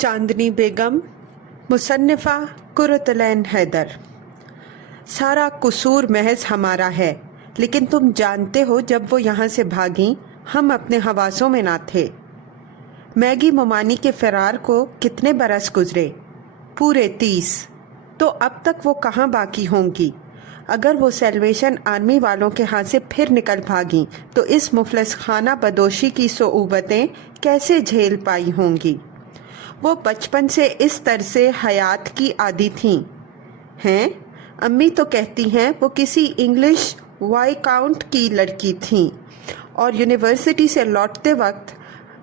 चांदनी बेगम, मुसन्निफ़ा कुर्रतुल-ऐन हैदर। सारा कसूर महज हमारा है, लेकिन तुम जानते हो जब वो यहाँ से भागीं हम अपने हवासों में ना थे। मैगी मोमानी के फरार को कितने बरस गुजरे? पूरे 30। तो अब तक वो कहाँ बाकी होंगी? अगर वो सैल्वेशन आर्मी वालों के हाथ से फिर निकल भागीं तो इस मुफलस खाना बदोशी की सोऊबतें कैसे झेल पाई होंगी? वो बचपन से इस तरह से हयात की आदी थीं। हैं? अम्मी तो कहती हैं वो किसी इंग्लिश वाइकाउंट की लड़की थीं और यूनिवर्सिटी से लौटते वक्त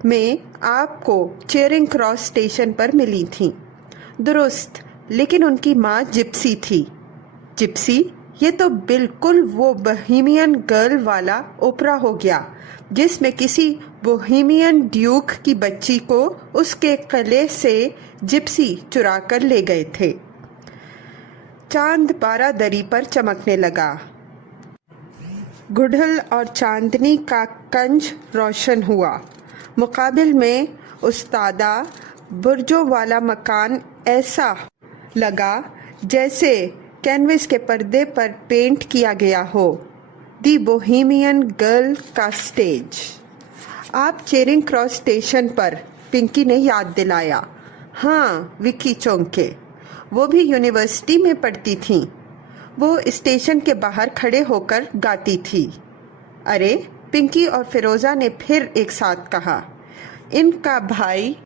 में आपको चेरिंग क्रॉस स्टेशन पर मिली थीं। दुरुस्त, लेकिन उनकी माँ जिप्सी थी। जिप्सी? ये तो बिल्कुल वो बोहेमियन गर्ल वाला ओपरा हो गया जिसमें किसी बोहेमियन ड्यूक की बच्ची को उसके किले से जिप्सी चुरा कर ले गए थे। चांद बारादरी पर चमकने लगा। गुड़हल और चांदनी का कंज रोशन हुआ। मुकाबिल में उस्तादा बुर्जों वाला मकान ऐसा लगा जैसे कैनवस के पर्दे पर पेंट किया गया हो। दी बोहेमियन गर्ल का स्टेज। आप चेरिंग क्रॉस स्टेशन पर, पिंकी ने याद दिलाया। हाँ, विक्की चौंके। वो भी यूनिवर्सिटी में पढ़ती थीं। वो स्टेशन के बाहर खड़े होकर गाती थी। अरे, पिंकी और फिरोज़ा ने फिर एक साथ कहा। इनका भाई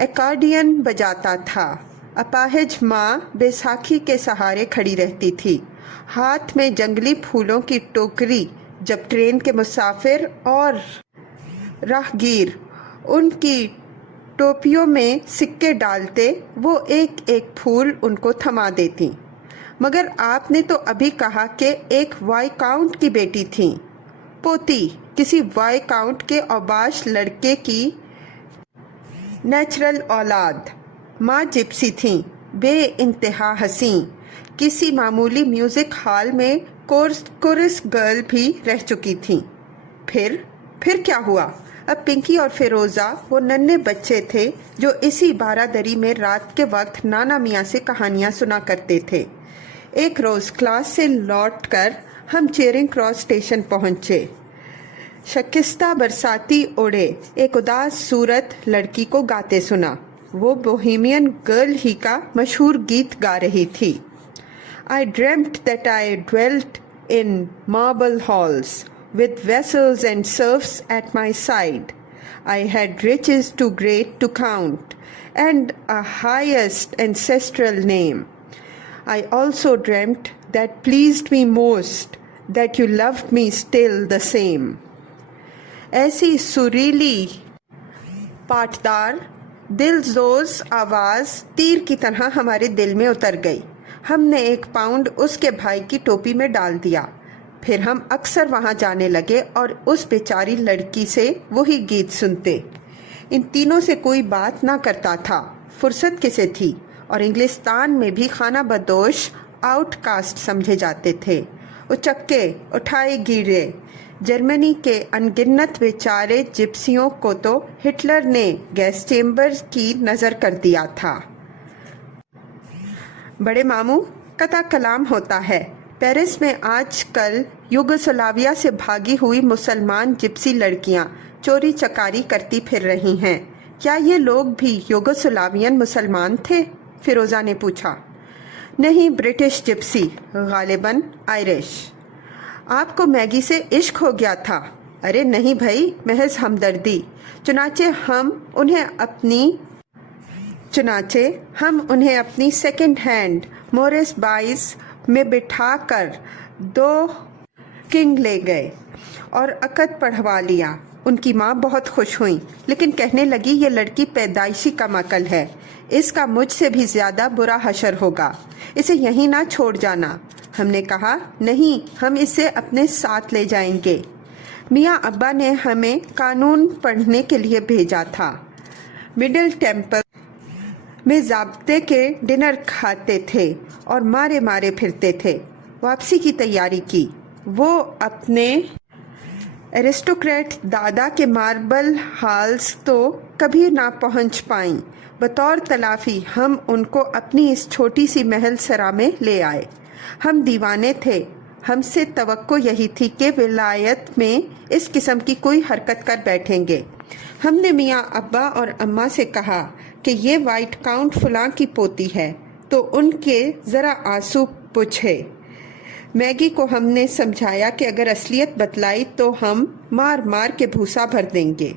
एक्कॉर्डियन बजाता था। अपाहिज माँ बैसाखी के सहारे खड़ी रहती थी, हाथ में जंगली फूलों की टोकरी। जब ट्रेन के मुसाफिर और राहगीर उनकी टोपियों में सिक्के डालते, वो एक एक फूल उनको थमा देती। मगर आपने तो अभी कहा कि एक वाइकाउंट की बेटी थी। पोती किसी वाइकाउंट के औबाश लड़के की नेचुरल औलाद। माँ जिप्सी थीं, बे इंतहा हसीं। किसी मामूली म्यूज़िक हॉल में कोरस गर्ल भी रह चुकी थीं। फिर क्या हुआ? अब पिंकी और फिरोज़ा वो नन्हे बच्चे थे जो इसी बारादरी में रात के वक्त नाना मियाँ से कहानियाँ सुना करते थे। एक रोज़ क्लास से लौटकर हम चेरिंग क्रॉस स्टेशन पहुँचे। शकिस्ता बरसाती ओढ़े एक उदास सूरत लड़की को गाते सुना। वो बोहेमियन गर्ल ही का मशहूर गीत गा रही थी। I dreamt that I dwelt in marble halls with vessels and serfs at my side. I had riches too great to count and a highest ancestral name. I also dreamt that pleased me most that you loved me still the same. ऐसी सुरीली पाटदार दिलजोज आवाज़ तीर की तरह हमारे दिल में उतर गई। हमने 1 पाउंड उसके भाई की टोपी में डाल दिया। फिर हम अक्सर वहाँ जाने लगे और उस बेचारी लड़की से वही गीत सुनते। इन तीनों से कोई बात ना करता था, फुर्सत किसे थी? और इंग्लिस्तान में भी खाना बदोश आउटकास्ट समझे जाते थे। उचक्के उठाए गिरे। जर्मनी के अनगिनत बेचारे जिप्सियों को तो हिटलर ने गैस चेम्बर की नज़र कर दिया था। बड़े मामू, कता कलाम होता है। पेरिस में आजकल युगोस्लाविया से भागी हुई मुसलमान जिप्सी लड़कियां चोरी चकारी करती फिर रही हैं। क्या ये लोग भी युगोस्लावियन मुसलमान थे? फिरोज़ा ने पूछा। नहीं, ब्रिटिश जिप्सी, गालिबन आयरिश। आपको मैगी से इश्क हो गया था? अरे नहीं भाई, महज हमदर्दी। चुनाचे हम उन्हें अपनी सेकंड हैंड मोरिस बाइस में बिठाकर 2 किंग ले गए और अकद पढ़वा लिया। उनकी माँ बहुत खुश हुई, लेकिन कहने लगी ये लड़की पैदाइशी कम अकल है। इसका मुझसे भी ज़्यादा बुरा हशर होगा। इसे यहीं ना छोड़ जाना। हमने कहा नहीं, हम इसे अपने साथ ले जाएंगे। मियाँ अब्बा ने हमें कानून पढ़ने के लिए भेजा था। मिडिल टेम्पल में ज़ाब्ते के डिनर खाते थे और मारे मारे फिरते थे। वापसी की तैयारी की। वो अपने एरिस्टोक्रेट दादा के मार्बल हॉल्स तो कभी ना पहुंच पाईं। बतौर तलाफी हम उनको अपनी इस छोटी सी महल सरा में ले आए। हम दीवाने थे। हमसे तवक्को यही थी कि विलायत में इस किस्म की कोई हरकत कर बैठेंगे। हमने मियाँ अब्बा और अम्मा से कहा कि ये वाइट काउंट फलां की पोती है, तो उनके ज़रा आंसू पूछे। मैगी को हमने समझाया कि अगर असलियत बतलाई तो हम मार मार के भूसा भर देंगे।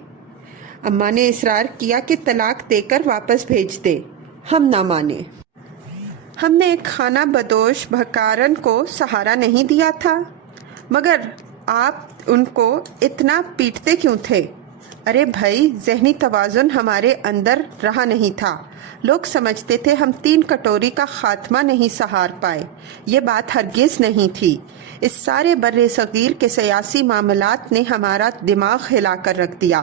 अम्मा ने इसरार किया कि तलाक देकर वापस भेज दे। हम ना माने। हमने एक खाना बदोश भकारन को सहारा नहीं दिया था, मगर आप उनको इतना पीटते क्यों थे? अरे भाई, जहनी तवाज़ुन हमारे अंदर रहा नहीं था। लोग समझते थे हम 3 कटोरी का खात्मा नहीं सहार पाए। ये बात हरगिज़ नहीं थी। इस सारे बर्रे सगीर के सियासी मामलात ने हमारा दिमाग हिला कर रख दिया।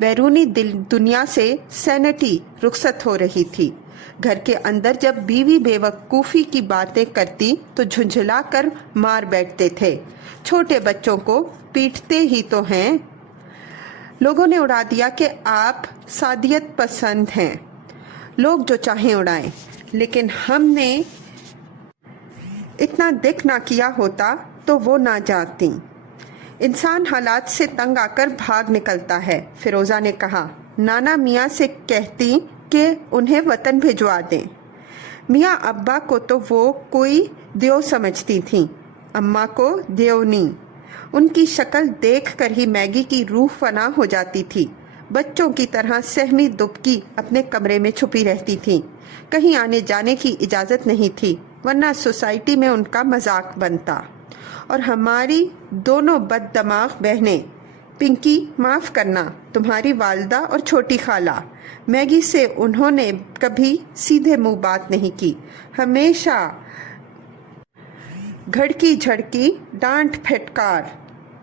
बैरूनी दुनिया से सैनिटी रुखसत हो रही थी। घर के अंदर जब बीवी बेवकूफ़ी की बातें करती तो झुंझला कर मार बैठते थे। छोटे बच्चों को पीटते ही तो हैं। लोगों ने उड़ा दिया कि आप सादियत पसंद हैं, लोग जो चाहें उड़ाएं। लेकिन हमने इतना दिख ना किया होता तो वो ना जाती। इंसान हालात से तंग आकर भाग निकलता है। फिरोज़ा ने कहा। नाना मियाँ से कहती कि उन्हें वतन भिजवा दें। मियाँ अब्बा को तो वो कोई देव समझती थीं, अम्मा को देवनी। उनकी शक्ल देखकर ही मैगी की रूह फना हो जाती थी। बच्चों की तरह सहमी दुबकी अपने कमरे में छुपी रहती थीं। कहीं आने जाने की इजाज़त नहीं थी, वरना सोसाइटी में उनका मजाक बनता। और हमारी दोनों बददमाग बहनें, पिंकी माफ़ करना, तुम्हारी वालदा और छोटी खाला, मैगी से उन्होंने कभी सीधे मुंह बात नहीं की। हमेशा घड़की झड़की, डांट फटकार।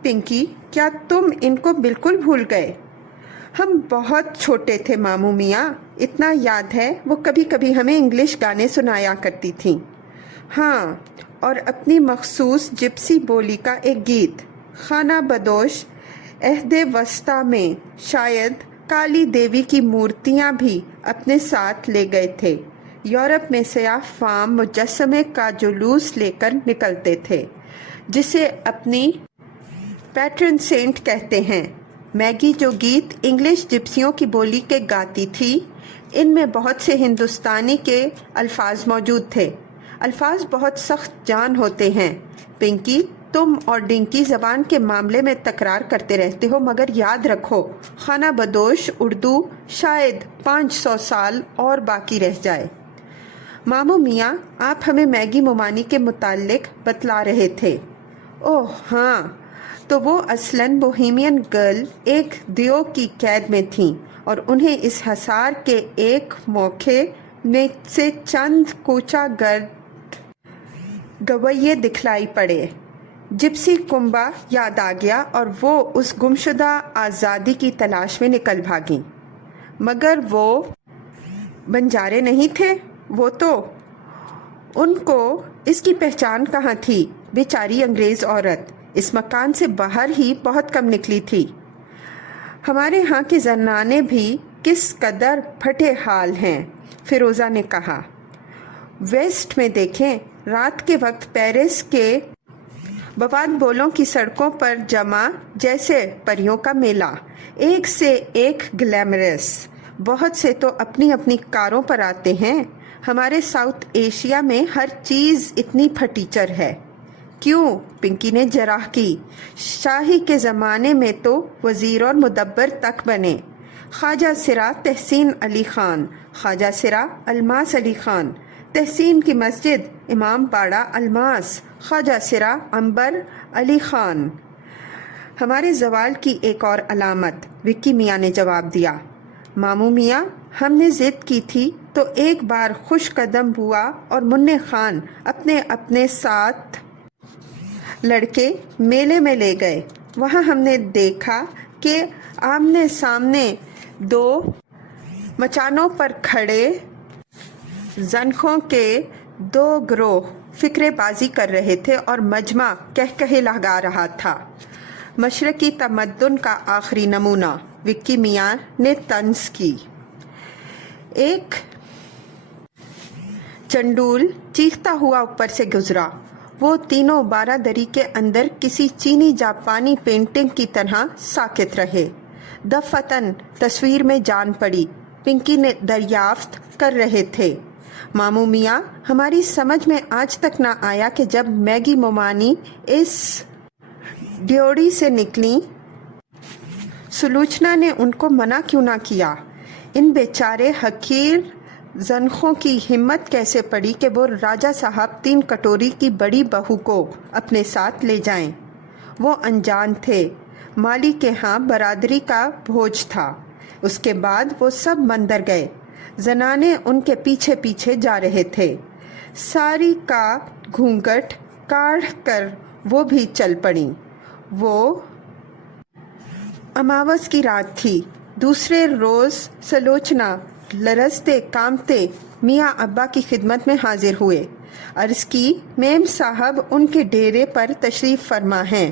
पिंकी, क्या तुम इनको बिल्कुल भूल गए? हम बहुत छोटे थे मामू मियाँ, इतना याद है वो कभी कभी हमें इंग्लिश गाने सुनाया करती थीं। हाँ, और अपनी मखसूस जिप्सी बोली का एक गीत, खाना बदोश अहदे वस्ता में शायद काली देवी की मूर्तियाँ भी अपने साथ ले गए थे। यूरोप में सयाह फाम मुजस्समे का जुलूस लेकर निकलते थे, जिसे अपनी पैट्रन सेंट कहते हैं। मैगी जो गीत इंग्लिश जिप्सियों की बोली के गाती थी, इनमें बहुत से हिंदुस्तानी के अल्फाज मौजूद थे। अल्फाज बहुत सख्त जान होते हैं। पिंकी, तुम और डिंकी ज़बान के मामले में तकरार करते रहते हो, मगर याद रखो, खाना बदोश उर्दू शायद 500 साल और बाकी रह जाए। मामू मियाँ, आप हमें मैगी मोमानी के मुताल्लिक बतला रहे थे। ओह हाँ, तो वो असलन बोहेमियन गर्ल एक दियो की कैद में थीं और उन्हें इस हसार के एक मौके में से चंद कूचा गर्द गवैये दिखलाई पड़े। जिप्सी कुंबा याद आ गया और वो उस गुमशुदा आज़ादी की तलाश में निकल भागी। मगर वो बंजारे नहीं थे। वो तो उनको इसकी पहचान कहाँ थी? बेचारी अंग्रेज़ औरत इस मकान से बाहर ही बहुत कम निकली थी। हमारे यहाँ के जनाने भी किस कदर फटे हाल हैं, फिरोज़ा ने कहा। वेस्ट में देखें, रात के वक्त पेरिस के बवाद बोलों की सड़कों पर जमा जैसे परियों का मेला, एक से एक ग्लैमरस। बहुत से तो अपनी अपनी कारों पर आते हैं। हमारे साउथ एशिया में हर चीज़ इतनी फटीचर है। क्यों? पिंकी ने जराह की। शाही के ज़माने में तो वज़ीर और मुदब्बर तक बने। ख्वाजा सिरा तहसीन अली ख़ान, ख्वाजा सिरा अलमास अली ख़ान, तहसीन की मस्जिद इमाम बाड़ा अलमास, ख्वाजा सिरा अंबर अली ख़ान। हमारे जवाल की एक और अलामत, विक्की मियाँ ने जवाब दिया। मामू मियाँ, हमने ज़िद की थी तो एक बार खुश कदम बुआ और मुन्ने खान अपने अपने साथ लड़के मेले में ले गए। वहाँ हमने देखा कि आमने सामने 2 मचानों पर खड़े जनखों के 2 गिरोह फिक्रेबाजी कर रहे थे और मजमा कह कहे लगा रहा था। मशरकी तमद्दुन का आखिरी नमूना, विक्की मियाँ ने तंज की। एक चंडूल चीखता हुआ ऊपर से गुजरा। वो तीनों बारादरी के अंदर किसी चीनी जापानी पेंटिंग की तरह साकित रहे। दफतन तस्वीर में जान पड़ी। पिंकी ने दरियाफ्त कर रहे थे, मामू मियाँ, हमारी समझ में आज तक ना आया कि जब मैगी मोमानी इस ड्योड़ी से निकली, सुलोचना ने उनको मना क्यों ना किया। इन बेचारे हकीर जनखों की हिम्मत कैसे पड़ी कि वो राजा साहब 3 कटोरी की बड़ी बहू को अपने साथ ले जाएं। वो अनजान थे, माली के यहाँ बरादरी का भोज था। उसके बाद वो सब मंदिर गए। जनाने उनके पीछे पीछे जा रहे थे। सारी का घूंघट काढ़ कर वो भी चल पड़ी। वो अमावस की रात थी। दूसरे रोज सलोचना लरजते कामते मियाँ अब्बा की खिदमत में हाजिर हुए। अर्ज की, मेम साहब उनके डेरे पर तशरीफ फरमा हैं,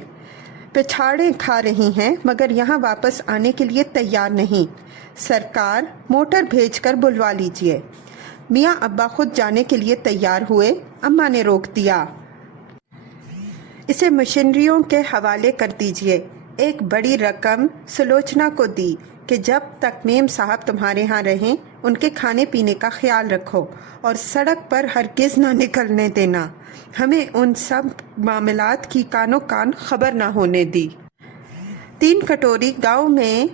पिछाड़े खा रही हैं, मगर यहाँ वापस आने के लिए तैयार नहीं। सरकार मोटर भेजकर बुलवा लीजिए। मियाँ अब्बा खुद जाने के लिए तैयार हुए। अम्मा ने रोक दिया। इसे मशीनरियों के हवाले कर दीजिए। एक बड़ी रकम सुलोचना को दी कि जब तक मेम साहब तुम्हारे यहाँ रहें, उनके खाने पीने का ख्याल रखो और सड़क पर हरगिज़ ना निकलने देना। हमें उन सब मामलात की कानो कान खबर ना होने दी। 3 कटोरी गांव में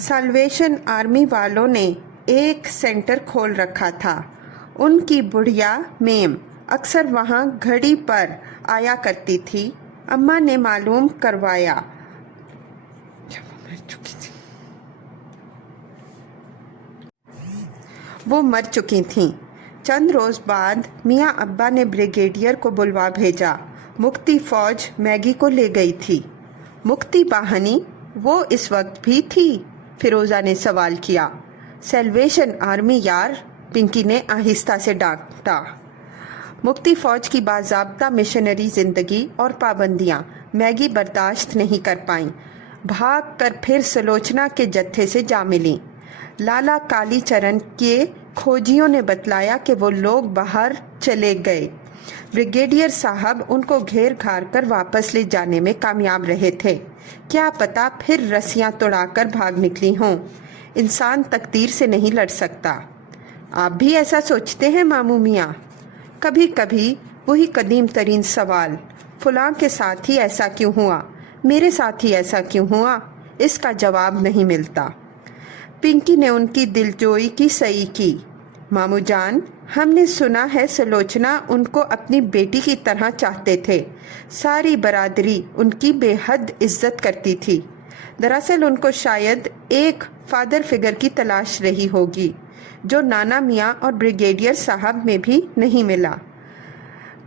साल्वेशन आर्मी वालों ने एक सेंटर खोल रखा था। उनकी बुढ़िया मेम अक्सर वहाँ घड़ी पर आया करती थी। अम्मा ने मालूम करवाया। वो मर चुकी थीं। चंद रोज़ बाद मियाँ अब्बा ने ब्रिगेडियर को बुलवा भेजा। मुक्ति फौज मैगी को ले गई थी। मुक्ति बाहनी वो इस वक्त भी थी? फिरोज़ा ने सवाल किया। सैल्वेशन आर्मी यार, पिंकी ने आहिस्ता से डांटा। मुक्ति फौज की बाज़ाब्ता मिशनरी ज़िंदगी और पाबंदियाँ मैगी बर्दाश्त नहीं कर पाईं। भाग कर फिर सलोचना के जत्थे से जा मिली। लाला काली चरण के खोजियों ने बतलाया कि वो लोग बाहर चले गए। ब्रिगेडियर साहब उनको घेर घार कर वापस ले जाने में कामयाब रहे थे। क्या पता फिर रस्सियां तोड़ाकर भाग निकली हों। इंसान तकदीर से नहीं लड़ सकता। आप भी ऐसा सोचते हैं मामू मियाँ? कभी कभी वही कदीम तरीन सवाल, फलां के साथ ही ऐसा क्यों हुआ, मेरे साथ ही ऐसा क्यों हुआ, इसका जवाब नहीं मिलता। पिंकी ने उनकी दिलजोई की सही की। मामू जान, हमने सुना है सुलोचना उनको अपनी बेटी की तरह चाहते थे। सारी बरादरी उनकी बेहद इज्जत करती थी। दरअसल उनको शायद एक फादर फिगर की तलाश रही होगी, जो नाना मियाँ और ब्रिगेडियर साहब में भी नहीं मिला।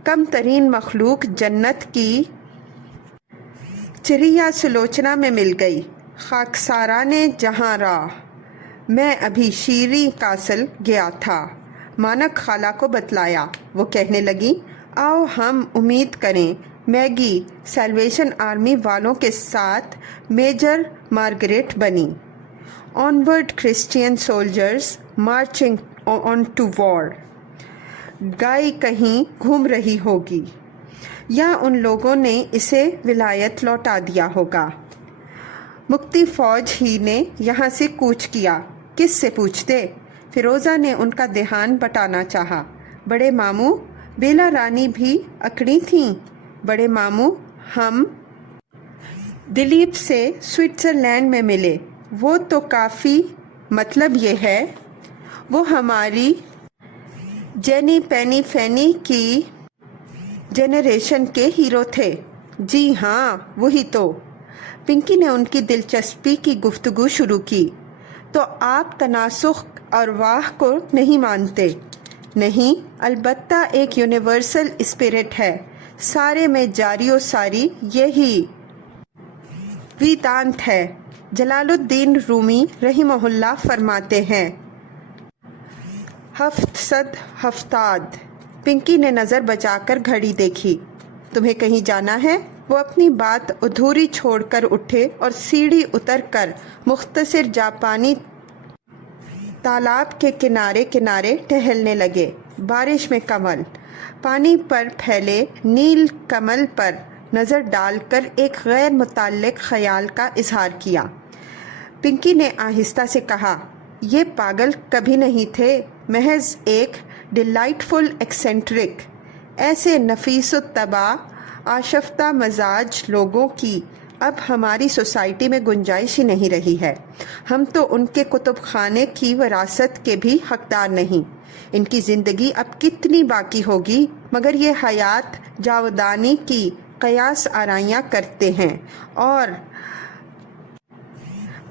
कम तरीन मखलूक जन्नत की चिड़िया सुलोचना में मिल गई। खाकसारा ने जहाँ राह। मैं अभी शीरी कासल गया था, मानक खाला को बतलाया। वो कहने लगी, आओ हम उम्मीद करें मैगी सैल्वेशन आर्मी वालों के साथ मेजर मार्गरेट बनी। Onward Christian soldiers marching on to war. गाय कहीं घूम रही होगी या उन लोगों ने इसे विलायत लौटा दिया होगा। मुक्ति फौज ही ने यहाँ से कूच किया। किस से पूछते? फिरोज़ा ने उनका ध्यान बटाना चाहा। बड़े मामू, बेला रानी भी अकड़ी थीं। बड़े मामू, हम दिलीप से स्विट्ज़रलैंड में मिले। वो तो काफ़ी, मतलब ये है वो हमारी जेनी पेनी फैनी की जेनरेशन के हीरो थे। जी हाँ, वही तो। पिंकी ने उनकी दिलचस्पी की गुफ्तगू शुरू की। तो आप तनासुख अरवाह को नहीं मानते? नहीं, अलबत्ता एक यूनिवर्सल स्पिरिट है, सारे में जारी सारी यही वेदांत है। जलालुद्दीन रूमी रहिमहुल्लाह फरमाते हैं, हफ्त हफ्ताद। पिंकी ने नज़र बचाकर घड़ी देखी। तुम्हें कहीं जाना है? वो अपनी बात अधूरी छोड़कर उठे और सीढ़ी उतरकर मुख्तसर जापानी तालाब के किनारे किनारे टहलने लगे। बारिश में कमल, पानी पर फैले नील कमल पर नज़र डालकर एक गैर मुतल्लिक ख्याल का इजहार किया। पिंकी ने आहिस्ता से कहा, ये पागल कभी नहीं थे, महज एक डिलाइटफुल एक्सेंट्रिक। ऐसे नफीस-उत-तबा आशफ्ता मजाज लोगों की अब हमारी सोसाइटी में गुंजाइश ही नहीं रही है। हम तो उनके कुतुब खाने की विरासत के भी हकदार नहीं। इनकी ज़िंदगी अब कितनी बाकी होगी, मगर ये हयात जावदानी की कयास आराइयाँ करते हैं और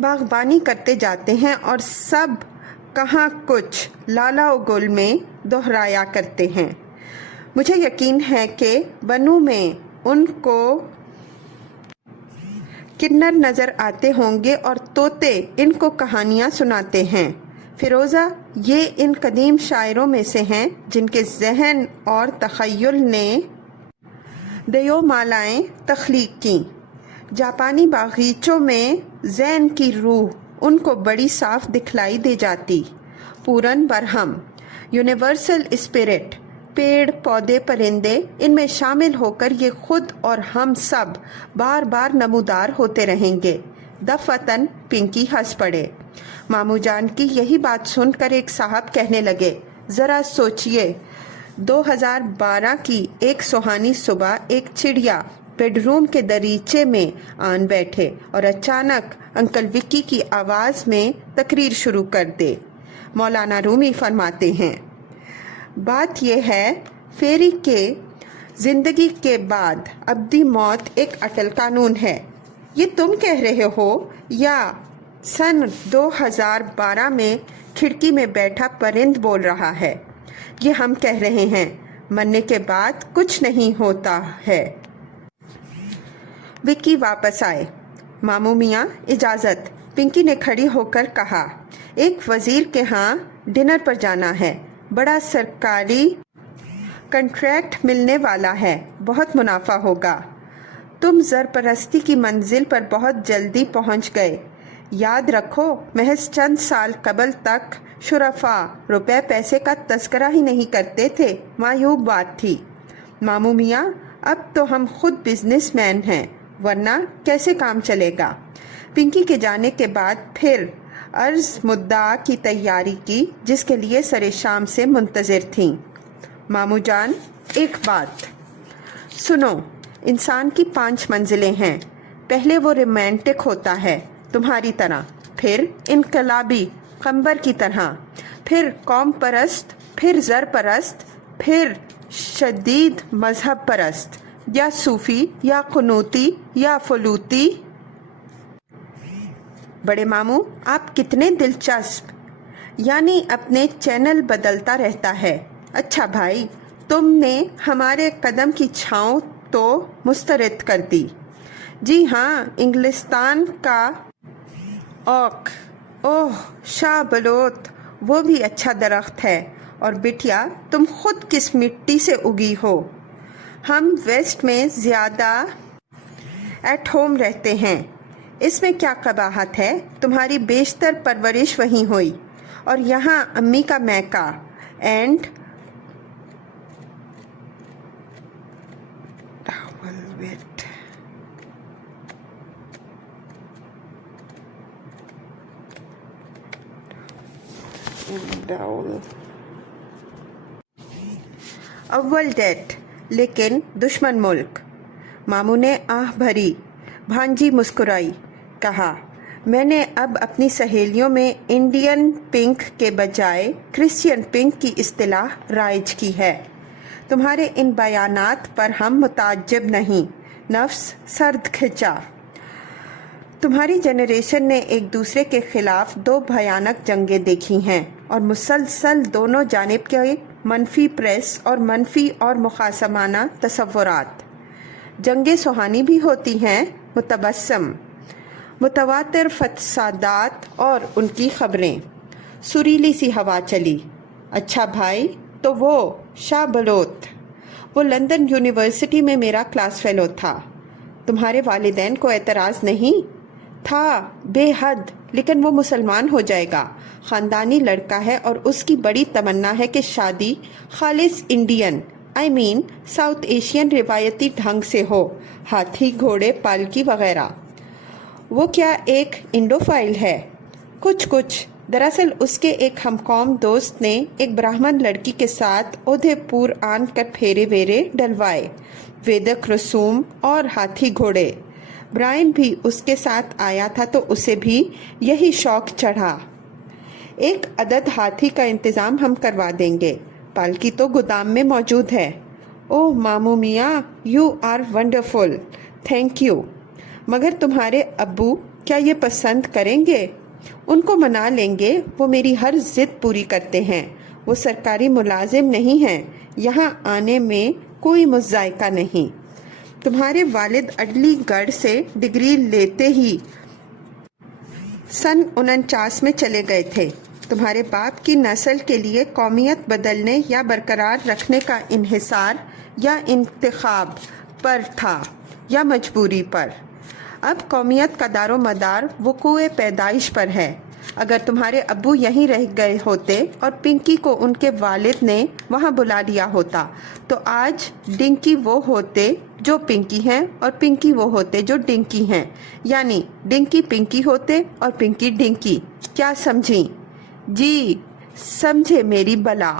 बागबानी करते जाते हैं और सब कहाँ कुछ लाला व गुल में दोहराया करते हैं। मुझे यकीन है कि बनू में उनको किन्नर नज़र आते होंगे और तोते इनको कहानियाँ सुनाते हैं। फिरोज़ा ये इन कदीम शायरों में से हैं जिनके जहन और तख़य्युल ने दयोमालाएँ तख्लीक की। जापानी बागीचों में ज़ैन की रूह उनको बड़ी साफ दिखलाई दे जाती। पूरन बरहम, यूनिवर्सल स्पिरिट, पेड़ पौधे परिंदे, इनमें शामिल होकर ये खुद और हम सब बार बार नमूदार होते रहेंगे। दफतन पिंकी हंस पड़े। मामू जान की यही बात सुनकर एक साहब कहने लगे, ज़रा सोचिए, 2012 की एक सुहानी सुबह एक चिड़िया बेडरूम के दरीचे में आन बैठे और अचानक अंकल विक्की की आवाज़ में तकरीर शुरू कर दे। मौलाना रूमी फरमाते हैं, बात यह है, फेरी के ज़िंदगी के बाद अब्दी मौत एक अटल कानून है। ये तुम कह रहे हो या सन 2012 में खिड़की में बैठा परिंद बोल रहा है? ये हम कह रहे हैं, मरने के बाद कुछ नहीं होता है। विक्की वापस आए। मामू मियाँ इजाज़त, पिंकी ने खड़ी होकर कहा, एक वज़ीर के यहाँ डिनर पर जाना है, बड़ा सरकारी कंट्रैक्ट मिलने वाला है, बहुत मुनाफा होगा। तुम ज़रपरस्ती की मंजिल पर बहुत जल्दी पहुँच गए। याद रखो, महज चंद साल कबल तक शुरफा रुपए पैसे का तस्करा ही नहीं करते थे, मायूब बात थी। मामू मियाँ, अब तो हम खुद बिजनेसमैन हैं, वरना कैसे काम चलेगा। पिंकी के जाने के बाद फिर अर्ज़ मुद्दा की तैयारी की, जिसके लिए सरे शाम से मुंतज़िर थीं। मामू जान, एक बात सुनो, इंसान की 5 मंजिलें हैं। पहले वो रोमांटिक होता है तुम्हारी तरह, फिर इनकलाबी कंबर की तरह, फिर कौम परस्त, फिर ज़र परस्त, फिर शदीद मज़हब परस्त, या सूफ़ी या कुनूती या फलूती। बड़े मामू, आप कितने दिलचस्प, यानी अपने चैनल बदलता रहता है। अच्छा भाई, तुमने हमारे कदम की छाँव तो मुस्तरद कर दी। जी हाँ, इंग्लिस्तान का ओक, ओह शाह बलोत, वो भी अच्छा दरख्त है। और बिटिया, तुम खुद किस मिट्टी से उगी हो? हम वेस्ट में ज़्यादा एट होम रहते हैं। इसमें क्या कबाहत है, तुम्हारी बेशतर परवरिश वहीं हुई और यहाँ अम्मी का मैका एंड अव्वल डेट लेकिन दुश्मन मुल्क। मामू ने आह भरी। भांजी मुस्कुराई। कहा, मैंने अब अपनी सहेलियों में इंडियन पिंक के बजाय क्रिश्चियन पिंक की इस्तिलाह राइज की है। तुम्हारे इन बयानात पर हम मुताज्जिब नहीं। नफ्स सर्द खिंचा। तुम्हारी जनरेशन ने एक दूसरे के खिलाफ 2 भयानक जंगें देखी हैं और मुसलसल दोनों जानिब के मनफी प्रेस और मनफी और मुखासमाना तसव्वुरात। जंगें सुहानी भी होती हैं, मुतबस्सम, मुतवातिर फसादात और उनकी खबरें। सुरीली सी हवा चली। अच्छा भाई, तो वो शाह बलोत, वो लंदन यूनिवर्सिटी में मेरा क्लास फेलो था। تمہارے والدین کو اعتراض نہیں تھا؟ بے حد، لیکن وہ مسلمان ہو جائے گا، خاندانی لڑکا ہے اور اس کی بڑی تمنا ہے کہ شادی خالص انڈین ساؤتھ ایشین روایتی ڈھنگ سے ہو، ہاتھی گھوڑے پالکی وغیرہ۔ وہ کیا ایک انڈوفائل ہے؟ کچھ دراصل اس کے ایک ہم قوم دوست نے ایک براہمن لڑکی کے ساتھ ادھے پور آن کر پھیرے ویرے ڈلوائے، ویدک رسوم اور ہاتھی گھوڑے۔ برائن بھی اس کے ساتھ آیا تھا تو اسے بھی یہی شوق چڑھا۔ ایک عدد ہاتھی کا انتظام ہم کروا دیں گے، پالکی تو گودام میں موجود ہے۔ اوہ ماموں میاں، you are wonderful, thank you. مگر تمہارے ابو کیا یہ پسند کریں گے؟ ان کو منا لیں گے، وہ میری ہر ضد پوری کرتے ہیں۔ وہ سرکاری ملازم نہیں ہیں، یہاں آنے میں کوئی مذائقہ نہیں۔ تمہارے والد عدلی گڑھ سے ڈگری لیتے ہی سن 49 میں چلے گئے تھے۔ تمہارے باپ کی نسل کے لیے قومیت بدلنے یا برقرار رکھنے کا انحصار یا انتخاب پر تھا یا مجبوری پر۔ اب قومیت کا دار و مدار وقوع پیدائش پر ہے۔ اگر تمہارے ابو یہیں رہ گئے ہوتے اور پنکی کو ان کے والد نے وہاں بلا لیا ہوتا تو آج ڈنکی وہ ہوتے جو پنکی ہیں اور پنکی وہ ہوتے جو ڈنکی ہیں، یعنی ڈنکی پنکی ہوتے اور پنکی ڈنکی۔ کیا سمجھیں؟ جی سمجھے میری بلا۔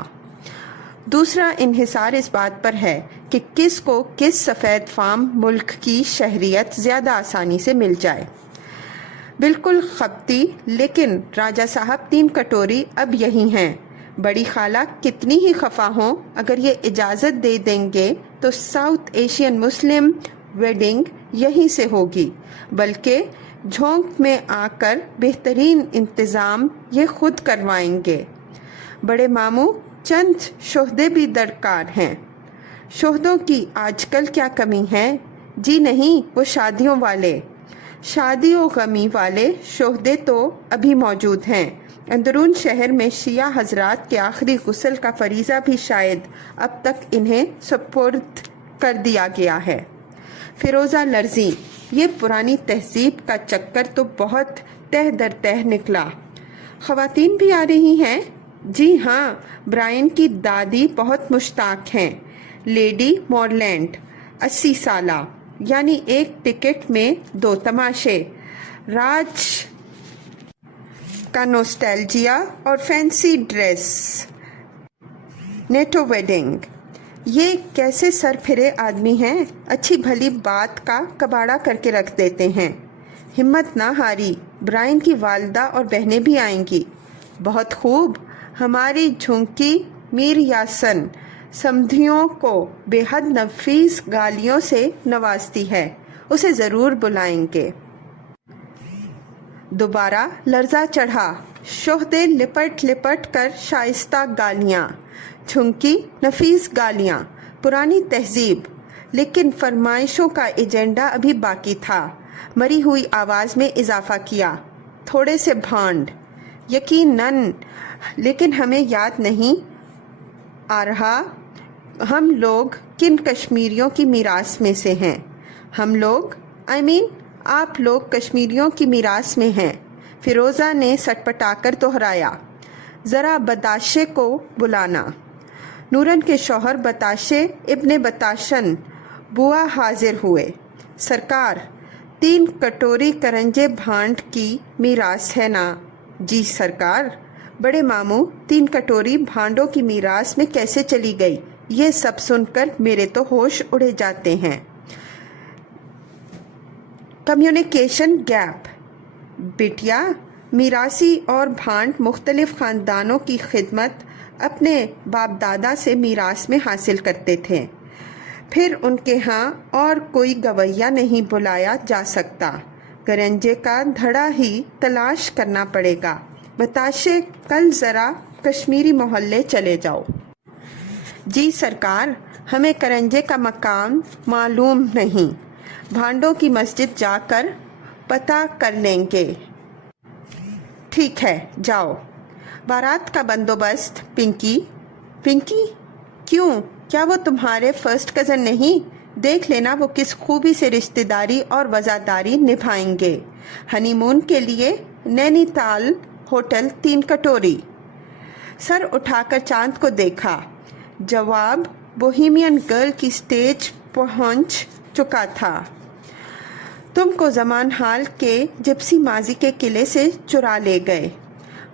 دوسرا انحصار اس بات پر ہے کہ کس کو کس سفید فام ملک کی شہریت زیادہ آسانی سے مل جائے۔ بالکل خبتی، لیکن راجہ صاحب 3 کٹوری اب یہی ہیں۔ بڑی خالہ کتنی ہی خفا ہوں، اگر یہ اجازت دے دیں گے تو ساؤتھ ایشین مسلم ویڈنگ یہیں سے ہوگی، بلکہ جھونک میں آ کر بہترین انتظام یہ خود کروائیں گے۔ بڑے ماموں، چند شہدے بھی درکار ہیں۔ شہدوں کی آج کل کیا کمی ہے؟ جی نہیں، وہ شادیوں والے، شادی و غمی والے شہدے تو ابھی موجود ہیں۔ اندرون شہر میں شیعہ حضرات کے آخری غسل کا فریضہ بھی شاید اب تک انہیں سپرد کر دیا گیا ہے۔ فیروزہ لرزی، یہ پرانی تہذیب کا چکر تو بہت تہ در تہ نکلا۔ خواتین بھی آ رہی ہیں؟ جی ہاں، برائن کی دادی بہت مشتاق ہیں۔ لیڈی مورلینڈ، 80 سالہ، یعنی ایک ٹکٹ میں 2 تماشے، راج کا نوسٹیلجیا اور فینسی ڈریس، نیٹو ویڈنگ۔ یہ کیسے سر پھرے آدمی ہیں، اچھی بھلی بات کا کباڑا کر کے رکھ دیتے ہیں۔ ہمت نہ ہاری، برائن کی والدہ اور بہنیں بھی آئیں گی۔ بہت خوب، ہماری جھونکی میر یاسن سمدھیوں کو بے حد نفیس گالیوں سے نوازتی ہے، اسے ضرور بلائیں گے۔ دوبارہ لرزہ چڑھا، شہدے لپٹ لپٹ کر شائستہ گالیاں، جھونکی نفیس گالیاں، پرانی تہذیب۔ لیکن فرمائشوں کا ایجنڈا ابھی باقی تھا۔ مری ہوئی آواز میں اضافہ کیا، تھوڑے سے بھانڈ۔ یقیناً، لیکن ہمیں یاد نہیں آ رہا ہم لوگ کن کشمیریوں کی میراث میں سے ہیں۔ ہم لوگ آپ لوگ کشمیریوں کی میراث میں ہیں، فیروزہ نے سٹپٹا کر دہرایا۔ ذرا بتاشے کو بلانا۔ نورن کے شوہر بتاشے ابن بتاشن بوا حاضر ہوئے۔ سرکار، 3 کٹوری کرنجے بھانڈ کی میراث ہے نا؟ جی سرکار۔ بڑے ماموں، 3 کٹوری بھانڈوں کی میراث میں کیسے چلی گئی؟ یہ سب سن کر میرے تو ہوش اڑے جاتے ہیں۔ Communication gap. بٹیا، میراثی اور بھانڈ مختلف خاندانوں کی خدمت اپنے باپ دادا سے میراث میں حاصل کرتے تھے، پھر ان کے ہاں اور کوئی گویہ نہیں بلایا جا سکتا، گرنجے کا دھڑا ہی تلاش کرنا پڑے گا۔ بتاشے، کل ذرا کشمیری محلے چلے جاؤ۔ جی سرکار، ہمیں کرنجے کا مقام معلوم نہیں، بھانڈوں کی مسجد جا کر پتہ کر لیں گے۔ ٹھیک ہے، جاؤ۔ بارات کا بندوبست۔ پنکی؟ کیوں؟ کیا وہ تمہارے فرسٹ کزن نہیں دیکھ لینا وہ کس خوبی سے رشتہ داری اور وفاداری نبھائیں گے۔ ہنی مون کے لیے نینی تال ہوٹل 3 کٹوری۔ سر اٹھا کر چاند کو دیکھا۔ جواب بوہیمین گرل کی سٹیج پہنچ چکا تھا۔ تم کو زمان حال کے جپسی ماضی کے قلعے سے چرا لے گئے۔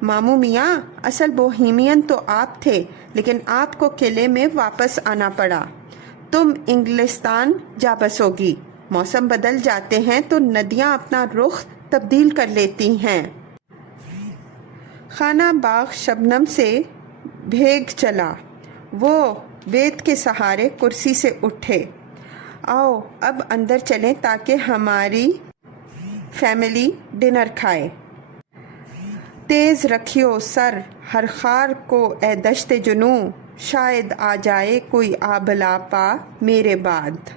ماموں میاں، اصل بوہیمین تو آپ تھے، لیکن آپ کو قلعے میں واپس آنا پڑا۔ تم انگلستان جا بسو گی۔ موسم بدل جاتے ہیں تو ندیاں اپنا رخ تبدیل کر لیتی ہیں۔ خانہ باغ شبنم سے بھیگ چلا۔ وہ بیت کے سہارے کرسی سے اٹھے۔ آؤ اب اندر چلیں تاکہ ہماری فیملی ڈنر کھائے۔ تیز رکھیو سر ہر خار کو اے دشت جنوں، شاید آ جائے کوئی آبلا پا میرے بعد۔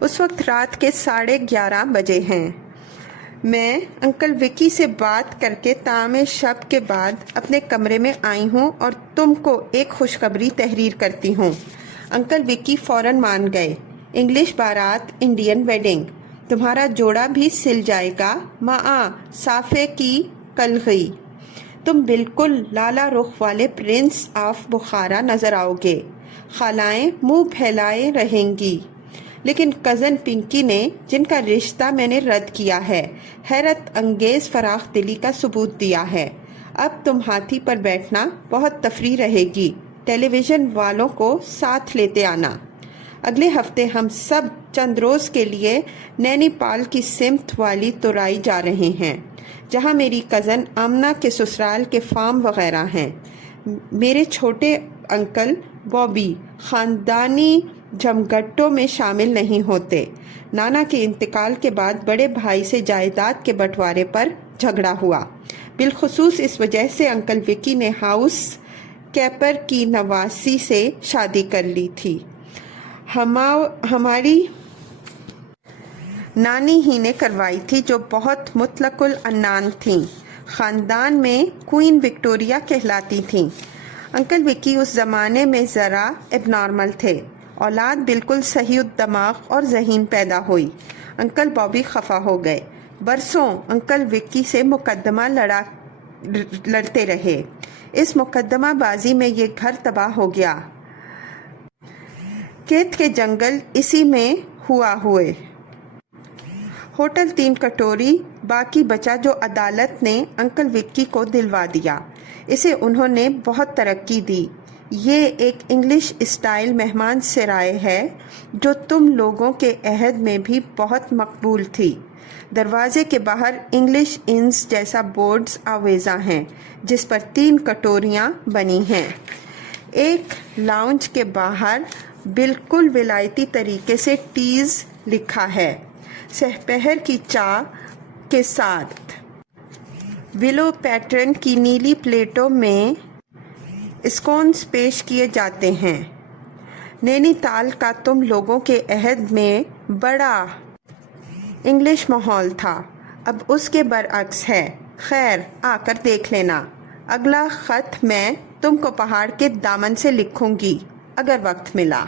اس وقت رات کے 11:30 بجے ہیں۔ میں انکل وکی سے بات کر کے طعام شب کے بعد اپنے کمرے میں آئی ہوں اور تم کو ایک خوشخبری تحریر کرتی ہوں۔ انکل وکی فوراً مان گئے۔ انگلش بارات، انڈین ویڈنگ، تمہارا جوڑا بھی سل جائے گا ماں صافے کی کلغی۔ تم بالکل لالا رخ والے پرنس آف بخارا نظر آؤ گے۔ خالائیں منہ پھیلائے رہیں گی۔ لیکن کزن پنکی نے، جن کا رشتہ میں نے رد کیا ہے، حیرت انگیز فراخ دلی کا ثبوت دیا ہے۔ اب تم ہاتھی پر بیٹھنا بہت تفریح رہے گی۔ ٹیلی ویژن والوں کو ساتھ لیتے آنا۔ اگلے ہفتے ہم سب چند روز کے لیے نینی پال کی سمت والی تورائی جا رہے ہیں، جہاں میری کزن آمنہ کے سسرال کے فارم وغیرہ ہیں۔ میرے چھوٹے انکل بابی خاندانی جھمگھٹوں میں شامل نہیں ہوتے۔ نانا کے انتقال کے بعد بڑے بھائی سے جائیداد کے بٹوارے پر جھگڑا ہوا۔ بالخصوص اس وجہ سے انکل وکی نے ہاؤس کیپر کی نواسی سے شادی کر لی تھی۔ ہماری نانی ہی نے کروائی تھی، جو بہت مطلق العنان تھیں۔ خاندان میں کوئین وکٹوریہ کہلاتی تھیں۔ انکل وکی اس زمانے میں ذرا اب نارمل تھے۔ اولاد بالکل صحیح الدماغ اور ذہین پیدا ہوئی۔ انکل بابی خفا ہو گئے۔ برسوں انکل وکی سے مقدمہ لڑتے رہے۔ اس مقدمہ بازی میں یہ گھر تباہ ہو گیا۔ کیت کے جنگل اسی میں ہوا ہوئے۔ ہوٹل 3 کٹوری باقی بچا جو عدالت نے انکل وکی کو دلوا دیا۔ اسے انہوں نے بہت ترقی دی۔ یہ ایک انگلش اسٹائل مہمان سرائے ہے جو تم لوگوں کے عہد میں بھی بہت مقبول تھی۔ دروازے کے باہر انگلش انز جیسا بورڈز آویزاں ہیں جس پر 3 کٹوریاں بنی ہیں۔ ایک لاؤنج کے باہر بالکل ولایتی طریقے سے ٹیز لکھا ہے۔ سہپہر کی چائے کے ساتھ ولو پیٹرن کی نیلی پلیٹوں میں اسکونز پیش کیے جاتے ہیں۔ نینی تال کا تم لوگوں کے عہد میں بڑا انگلش ماحول تھا، اب اس کے برعکس ہے۔ خیر، آ کر دیکھ لینا۔ اگلا خط میں تم کو پہاڑ کے دامن سے لکھوں گی اگر وقت ملا۔